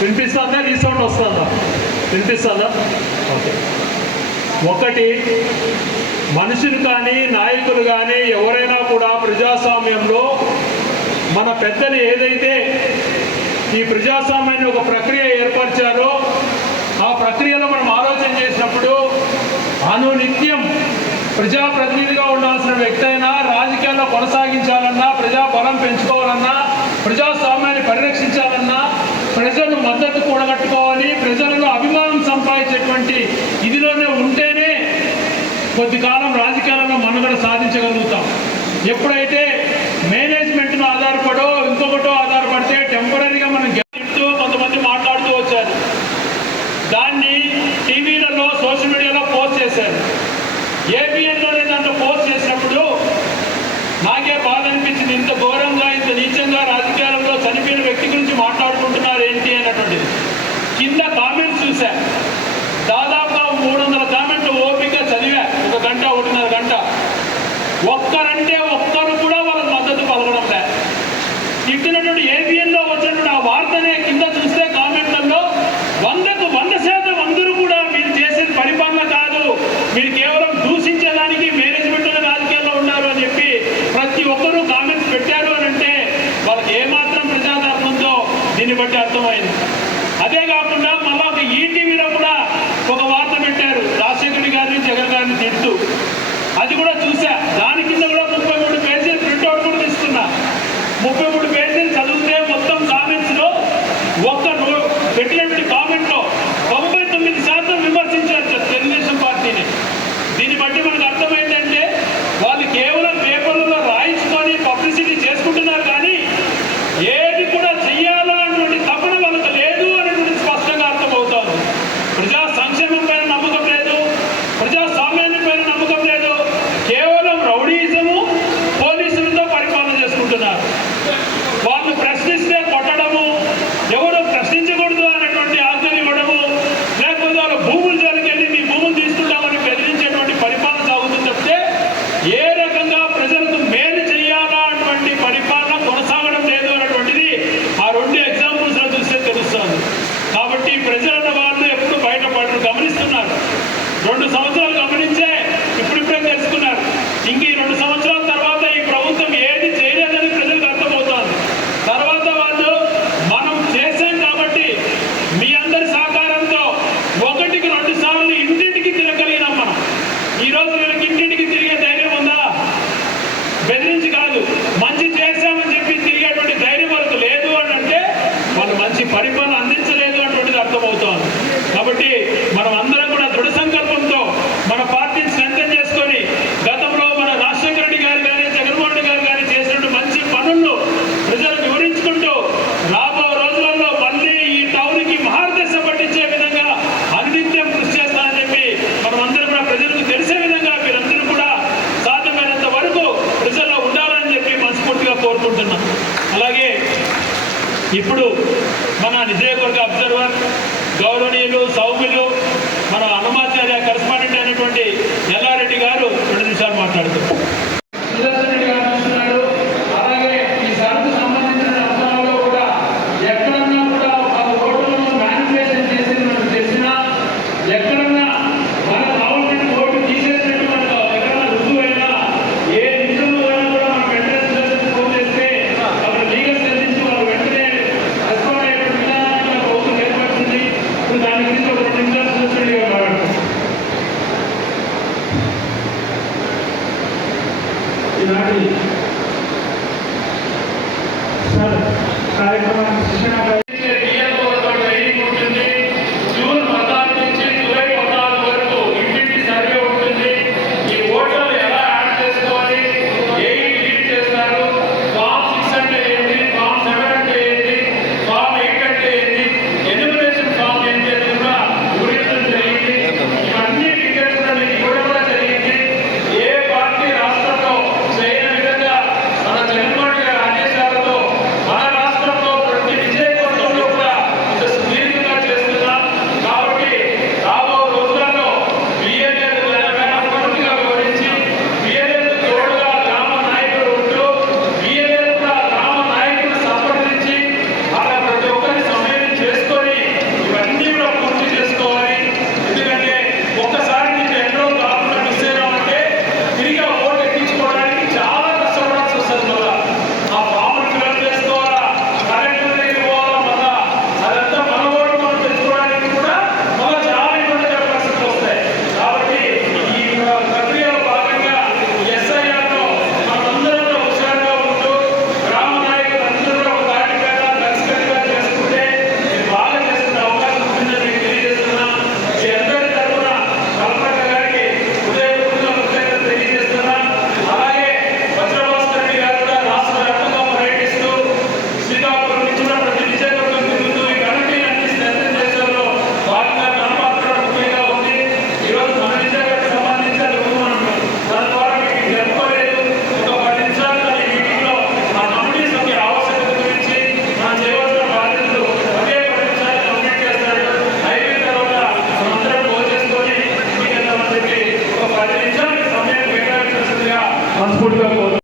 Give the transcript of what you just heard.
వినిపిస్తుందా? రీసౌండ్ వస్తుందా? వినిపిస్తుందా? ఓకే. ఒకటి, మనుషులు కానీ నాయకులు కానీ ఎవరైనా కూడా ప్రజాస్వామ్యంలో మన పెద్దలు ఏదైతే ఈ ప్రజాస్వామ్యాన్ని ఒక ప్రక్రియ ఏర్పరిచారో ఆ ప్రక్రియలో మనం ఆలోచన చేసినప్పుడు అనునిత్యం ప్రజాప్రతినిధిగా ఉండాల్సిన వ్యక్తి అయినా రాజకీయాల్లో కొనసాగించాలన్నా, ప్రజా బలం పెంచుకోవాలన్నా, ప్రజాస్వామ్యాన్ని పరిరక్షించాలన్నా, ప్రజలు మద్దతు కూడగట్టుకోవాలి, ప్రజలలో అభిమానం సంపాదించేటువంటి ఇదిలోనే ఉంటేనే కొద్ది కాలం రాజకీయాలలో మనుగడ సాధించగలుగుతాం. ఎప్పుడైతే మేనేజ్మెంట్ను ఆధారపడో ఇంకొకటో ఆధారపడితే టెంపరీగా మనం గెలుస్తూ కొంతమంది మాట్లాడుతూ వచ్చారు. దాన్ని టీవీలలో సోషల్ మీడియాలో పోస్ట్ చేశారు. ఏబిఎన్లోనే దాంట్లో పోస్ట్ చేసినప్పుడు నాకే బాధ అనిపించింది. ఇంత ఘోరంగా ఇంత నీచంగా రాజకీయాలలో చనిపోయిన వ్యక్తి గురించి మాట్లాడుకుంటున్నారు ఏంటి అన్నటువంటిది. కింద కామెంట్స్ చూసా, దాదాపుగా 300 కామెంట్లు ఓపిక చదివా. 1 గంట 1.5 గంట. ఒక్కరంటే ఒక్కరు కూడా వాళ్ళకి మద్దతు పలకడం లే. తిట్టినటువంటి ఏబిఎన్లో వచ్చినటువంటి ఆ వార్తనే కింద చూస్తే కామెంట్లలో 100కు 100% అందరూ కూడా మీరు చేసేది పరిపాలన కాదు, మీరు కేవలం దూషించడానికి మేనేజ్మెంట్ రాజకీయాల్లో ఉన్నారు అని చెప్పి ప్రతి ఒక్కరూ కామెంట్స్ పెట్టారు అని అంటే వాళ్ళకి ఏమాత్రం ప్రజాదరణ ఉందో దీన్ని బట్టి అర్థమైంది. అదే కాకుండా మళ్ళా ఒక ఈటీవీలో కూడా ఒక వార్త పెట్టారు, రాజశేఖర్ గారిని జగన్ గారిని తిడుతూ. అది కూడా చూసా. దాని కింద కూడా 33 పేజీలు ప్రింట్అవుట్ కూడా తీసుకున్నా. 33 పేజీలు చదివితే మొత్తం కామెంట్స్లో ఒక్క పెట్టినటువంటి కామెంట్లో 99% విమర్శించారు తెలుగుదేశం పార్టీని. దీన్ని బట్టి మనకు అర్థమైందంటే వాళ్ళు కేవలం పేపర్లలో రాయించుకొని పబ్లిసిటీ చేసుకుంటున్నారు, కానీ ఏది కూడా చెయ్యాలన్నటువంటి తపన వాళ్ళకి లేదు అనేటువంటి స్పష్టంగా అర్థమవుతారు. ప్రజా సంక్షేమం పైన నమ్మకం లేదు, ప్రజాస్వామ్యాన్ని పైన నమ్మకం లేదు, కేవలం రౌడీయిజము, పోలీసులతో పరిపాలన చేసుకుంటున్నారు. వాళ్ళు ప్రశ్నిస్తే కొట్టడము, ఎవరు ప్రశ్నించకూడదు అనేటువంటి ఆజ్ఞలు ఇవ్వడము, లేకపోతే వాళ్ళ భూముల జోలికి వెళ్ళి మీ భూములు తీసుకుంటామని బెదిరించేటువంటి పరిపాలన సాగుతుంది తప్పితే ఏ రకంగా ప్రజలకు మేలు చేయాలా అటువంటి పరిపాలన కొనసాగడం లేదు అనేటువంటిది ఆ 2 ఎగ్జాంపుల్స్లో చూస్తే తెలుస్తుంది. కాబట్టి ప్రజల వాళ్ళు ఎప్పుడు బయటపడరు, గమనిస్తున్నారు. 2 సంవత్సరాలు గమనించే ఇప్పుడిప్పుడే తెలుసుకున్నారు. ఇంక ఈ 2 సంవత్సరాల తర్వాత ఈ ప్రభుత్వం ఏది చేయలేదని ప్రజలకు అర్థమవుతోంది. తర్వాత వాళ్ళు మనం చేశాం కాబట్టి మీ అందరి సహకారంతో 1కి 2 సార్లు ఇంటింటికి తిరగలిగినాం మనం. ఈరోజు వీళ్ళకి ఇంటింటికి తిరిగే ధైర్యం ఉందా? బెదిరించి కాదు, మంచి చేశామని చెప్పి తిరిగేటువంటి ధైర్యం వాళ్ళకు లేదు అని అంటే వాళ్ళు మంచి పరిపాలన అందించలేదు అటువంటిది అర్థమవుతోంది. కాబట్టి మనం అందరం కూడా దృఢ సంకల్పంతో మన పార్టీని స్ట్రెంథెన్ చేసుకొని గతంలో మన రాజశేఖర రెడ్డి గారు కానీ జగన్మోహన్ రెడ్డి గారు కానీ చేసినటువంటి మంచి పనులను ప్రజలకు వివరించుకుంటూ రాబో రోజులలో మళ్ళీ ఈ టౌన్కి మహార్దశ పట్టించే విధంగా అనిత్యం కృషి చేస్తానని చెప్పి మనం అందరం కూడా ప్రజలకు తెలిసే విధంగా మీరందరూ కూడా సాధ్యమైనంత వరకు ప్రజల్లో ఉండాలని చెప్పి మనస్ఫూర్తిగా కోరుకుంటున్నాం. అలాగే ఇప్పుడు మన నియోజకవర్గ అబ్జర్వర్ గౌరవనీయులు సౌమ్యులు మన హనుమాచార్య కరెస్పాండెంట్ అయినటువంటి ఎల్లారెడ్డి గారు 2 నిమిషాలు మాట్లాడుతున్నారు. సుదర్శన్ రెడ్డి గారు చూస్తున్నారు. అలాగే ఈ సరుకు సంబంధించిన అంశాలలో కూడా ఎక్కడన్నా కూడా ఒక ఓటులను మ్యానిపులేషన్ చేసింది మనకు తెలిసినా, ఎక్కడన్నా మన గవర్నమెంట్ ఓటు తీసేసినట్టు మనకు ఎక్కడన్నా రుజువైనా, ఏ నిజంలో కూడా మనం వెంటనే సుదర్శన్ ఫోన్ చేస్తే అక్కడ లీగల్ సెల్ నుంచి వాళ్ళు వెంటనే రెస్పాండ్ అయ్యేటువంటి విధానాన్ని మన ప్రభుత్వం ఏర్పడుతుంది. ఇప్పుడు దాని గురించి ఒక 2 నిమిషాలు సుదర్శన్ రెడ్డి గారు మాట్లాడుతున్నారు. మనస్ఫూర్తిగా